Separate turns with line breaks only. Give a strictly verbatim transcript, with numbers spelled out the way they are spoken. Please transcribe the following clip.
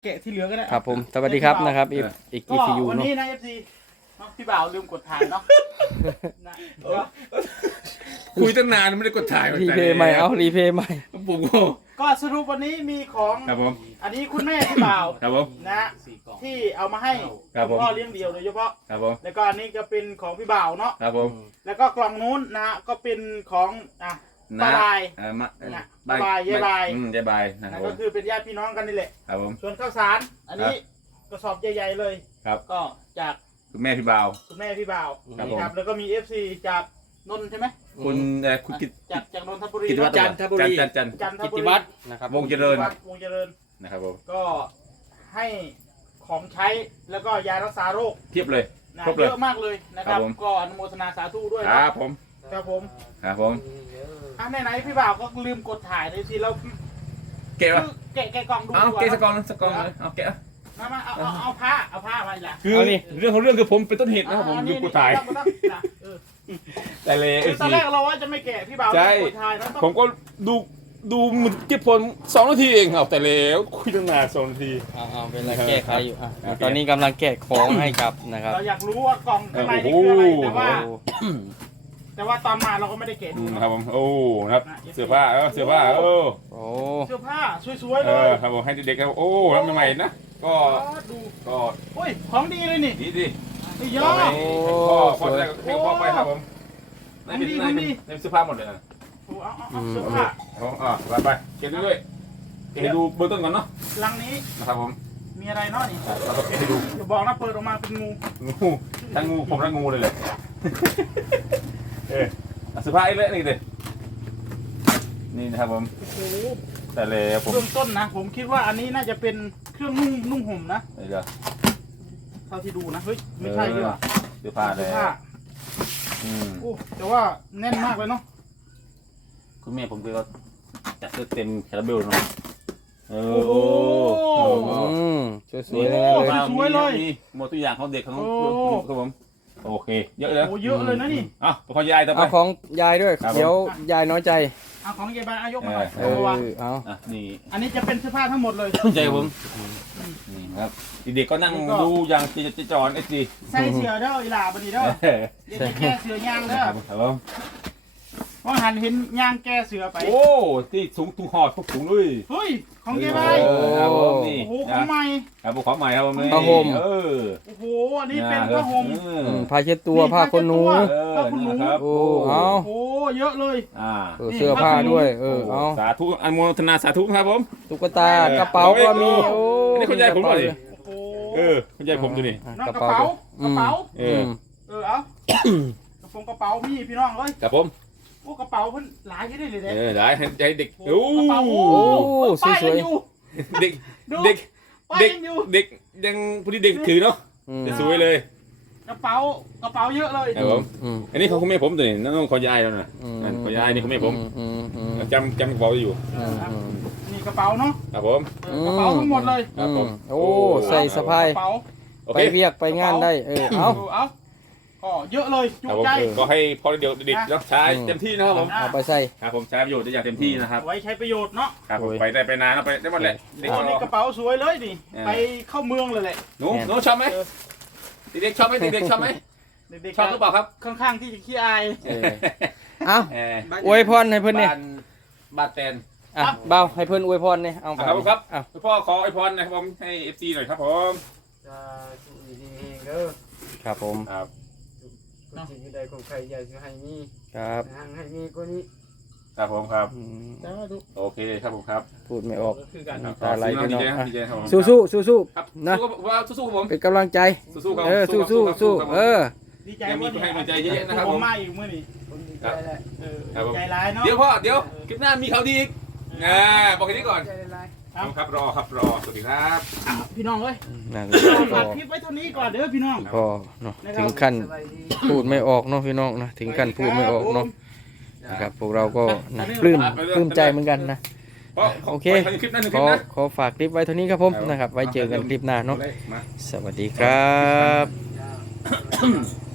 แกะที่เหลือก็ได้
ครับผมสวัสดีครับนะครับอีกอีก
ก็
อีซียู
วัน
เนาะ
นี้นะเอฟซีพี่บ่าวลืมกดถ่ายเนาะนะก็
คุยตั้งนานไม่ได้กดถ่าย
รีเพย์ใหม่เอารีเพย์ใหม่
ผมก็
ก็สรุปวันนี้มีของ
ครับผม
อันนี้คุณแม่พี่บ่าว
ครับผม
นะที่เอามาให้
ครับผม
ณพ่อเลี้ยงเดี่ยวโดยเฉพาะ
ครับผม
แล้วก็อันนี้ก็เป็นของพี่บ่าวเนาะ
ครับผม
แล้วก็กล่องนู้นนะก็เป็นของอ่ะป้าบาย
เออมา
นะบ๊ายบายยายบาย
อืมยายบายนะครั
นะ
บผ
ก็
ม
คือเป็นญาติพี่น้องกันนี่แหละ
ครับผม
ส่วนข้าวสารอันนี้กระสอบใหญ่ๆเลย
ครับ
ก็จาก
คุณแม่พี่บ่าว
คุณแม่พี่บ่าว
ครับ
นี่
ผม
ครับแล้วก็มี เอฟ ซี จากนนท์ใช่ไหม
คุณเอ่อคุณกิต
จากจากนนทบุรี
กิตวัฒน์
เนอะ
จันทบุรีจันจัน
จันท
กิ
บุ
ติ
รี
วัฒน์นะครับ
วงเจริญ
วัดวงเจริญ
นะครับผม
ก็ให้ของใช้แล้วก็ยารักษาโรค
เทียบเลย
นะ
ครบเลย
เยอะมากเลยนะครับ
ครับผม
ก็อนุโมทนาสาธุด้วย
ค
นะ
รับผม
ครับผม
ครับผม
อ่ะไหนๆพี่บ่าวก็ลืมกดถ่ายเลยสิเรา
เกะวะ
แกะแกะกล่องดู
เอา
ดีว่า
เกะสกองสกองเลยเอาเกะ
มามาเอาเอาเอาผ้าเอาผ้ามาอีกละ
คือเรื่องของเรื่องคือผมเป็นต้นเหตุนะครับผม
อ่า
ลืมกดถ่าย
นี่นี่นี่เออ
แต่เลย
คือตอนแรกเราว่าจะไม่แกะพี่บ่าว
ใช่
กดถ่ายแล้วต้อง
ผมก็ดูดูมันเก็บผลสองนาทีเองเอาแต่แล้วคุยตั้งนานสองนาที
เอาเอาเป็นไรแก้ไขอยู่อ่ะตอนนี้กำลังแกะของให้ครับนะครับ
เราอยากรู้ว่ากล่องข้างในนี่
โอ้
คือ
โห
อะไรแต่ว่า แต่ว่าตอนมาเราก็ไม่ได้เกะ
อื
ดู
ม
นะครับ
ผมโอ้นะครับเสื้อผ้าเออเสื้อผ้าเออ
โอ้
เสื้อผ้าสวยๆ
เอ
เลย
อครับผมให้เด็กๆครับโอ้รับใหม่ๆนะก็
ดู
ก็
โอ้ยของดีเลยนี่
ดีดี
ไอ้ยอด
ให้พ่อพ่อจะให้พ่อไปครับผมในเป็น
ของ
ใน
ดี
เป็นในเสื้อผ้าหมดเลยนะ
โอ้เอาเอาเอาเสื้อผ้า
ครับผมอ่าไปไปเก็บด้วยเก็บให้ดูเบื้องต้นก่อนเนาะ
ลังนี้
นะครับผม
มีอะไรเนาะนี่
เราก็เก็บให้ดู
อย่าบอกนะเปิดออกมาเป็นงู
งูทั้งงูผมทั้งงูเลยเลยเออเสื้อผ้าไอ้เละนี่เลยนี่นะครับผม
โอ้โห
แต่เลยผม
เบื้องต้นนะ ผมคิดว่าอันนี้น่าจะเป็นเครื่องนุ่งนุ่งห่มนะ
เดี๋ยว
เท่าที่ดูนะเฮ้ยไม่ใช่ด้วยว่ะ
เสื้อผ้าเล
เสื้อย ผ้า
อืม
โอ้แต่ว่าแน่นมากเลยเนาะ
คุณแม่ผมก็จัดเสื้อเต็มคาราเบลเนาะเออ
โอ้โห
อืมสวยๆเลยเลย
สวยเลย
มีหมดทุกอย่างของเด็กของ
โอ้
ลูกครับผมโอเคเยอะเลย
โอ้เยอะเลยนะนี่
อ่ะขอยายต่อไป
เอาของยายด้วย
ครับผม
เดี๋ยวยายน้อยใจ
เอาของเยายบานอายกมาหน่อย
เอ
เอา
อ
มาวาง
เอา
อ่ะนี่
อันนี้จะเป็นเสื้อผ้าทั้งหมดเลย
ใจครับผมนี่ครับเด็กๆก็นั่งดูอย่างจะจะจอนไอ้สิ
ใส่เสื้อเด้ออีหลาบันนี้เด้อเดี๋ยวจะแก้เสื้อยางเด้อ
ครับผม
ว่าหันเห็นยางแก้เสือไป
โอ้ที่สูงถุงหอดพวกถุงเลย
เฮ้ย ของเยายบาย
เออครับผมนี่
โอ้โห ของใหม่
ครับผมของใหม่ครับผม
ผ้าห่ม
เออ
โอ้โห อันนี้เป็นผ้าห่ม
เออ
อืมผ้าเช็ดตัวผ้าขนหนู
เออ
ผ้าขนหนู
นะครับ
โอ้เอา
โอ้โห เยอะเลย
อ่า
เออเสื้อผ้าด้วย เออเอา
สาธุอนุโมทนาสาธุครับผม
ตุ๊กตากระเป๋าก็มีโอ้
อันนี้คุณยายผมเหรอดิ
โอ้โห
เออคุณยายผมดูนี่
น้อง
ก
ก
ระ
ระ
เป๋า
เป๋า กระเป๋า
เอ
อื
อ
ม
เออ เอากระโปรงกระเป๋าพี่พี่น้องเอ้ย
ครับผม
โอ้กระเป๋าเพิ่นหลายที่ได้เลยเด้
เออได้ให้ให้เด็ก
โอ้
โอ้
กระเป๋าโอ้
โอ้
ป้าย
สวยๆ
ยังอยู่
เด็ก
ดู
เด็ก
ป้าย
เด็ก
ยังอยู่
เด็กยังพอดีเด็กถือเนาะ
อืม
จะสวยเลย
กระเป๋ากระเป๋าเยอะเลย
ครับผม
อืม
อันนี้ของคุณแม่ผมตัวนี้น้องขอยายแล้วนะ
อืม
อันขอยายนี่คุณแม่ผม
อืมอืม
จำจำกระเป๋าอยู่
อืมอืม
นี่กระเป๋าเนาะ
ครับผม
เออกระเป๋าทั้งหมดเลย
ครับผม
โอ้ใส่สะพาย
กระเป๋า
โอ
ไป
เค
เรียกไปงานได้ เออเอา
เออเอาก็เยอะเลยจุ
ครับผม
ใจ
ก็ให้พอเดี๋ยวเด็กๆเนาะใช้เต็มที่นะครับผม
เอาไปใส่
ครับผมใช้ประโยชน์ได้อย่างเต็มที่นะครับ
ไว้ใช้ประโยชน์เนาะ
ครับผม
โอ้ย
ไปได้ไปนานแล้วไปได้หมดแหละเด็ก
โอ้นี่กระเป๋าสวยเลยนี่
เออ
ไปเข้าเมืองเลยแหละ
หนูหนูชอบไหมเด็กๆชอบไหมเด็กๆชอบไหม
เด็กๆ
ชอบหรือเปล่าครับ
ค่อนข้างที่จะขี้อาย
เออเอา
เออ
อวยพรให้เพิ่นเนี่ย
บ้านบ้านแตน
อ่ะเบาให้เพิ่นอวยพรเนี่ยเอาไป
ครับผมครับ
อ่ะ
พ่อขออวยพรนะครับผมให้เอฟซีหน่อยครับผม
จะสุขดีเองเด้อ
ครับผม
ครับ
คนที่อยู่ใดของใครอยากจะให้มี
ครับ
ทางให้มีก็นี้
ครับผมครับ
อืม
จ้าดู
โอเคครับผมครับ
พูดไม่ออก
คือกัน
ครับ
ตาไหล
สู้
พี่
นะ
น้อง
ดีใจครับดีใจครับผม
สู้สู้สู้สู้
ครับ
นะ
สู้ครับว่าสู้ๆครับผม
เป็นกำลังใจ
สู้ๆครับ
เออสู้สู้สู้เออ
ดีใจ
ยังมี
ว่า
ให้กำลังใจเยอะๆนะครับ
ผ
ผม ม
มาอีกมื้อนี้
คนดีใจแหละ
เออ
ครับผม
ใจร้ายเนาะ
เดี๋ยวพ่อเดี๋ยวคลิปหน้ามีข่าวดีอีกอ่าบอกแค่นี้ก่อน
ใจหลาย
ครับ
ครับรอครับรอสวัสดีครับ
อ่ะพี่น้องเอ้ย
นั่น
เรา
ก็
ฝากคลิปไว้เท่านี้ก่อนเด้อพี่น้อง
พอเนาะถึงขั้น
สบายดี
พูดไม่ออกเนาะพี่น้องนะถึงขั้นพูดไม่ออกเนาะนะครับพวกเราก็นะปลื้มปลื้มใจเหมือนกันนะ
เพราะ
โอเค
ไปคลิปนั้นหนึ่งค
ข
ลิ
อ
ปนะ
ขอฝากคลิปไว้เท่านี้ครับผมนะครับไว้เจอกันคลิปหน้าเนาะ
มา
สวัสดีครับ
จ้า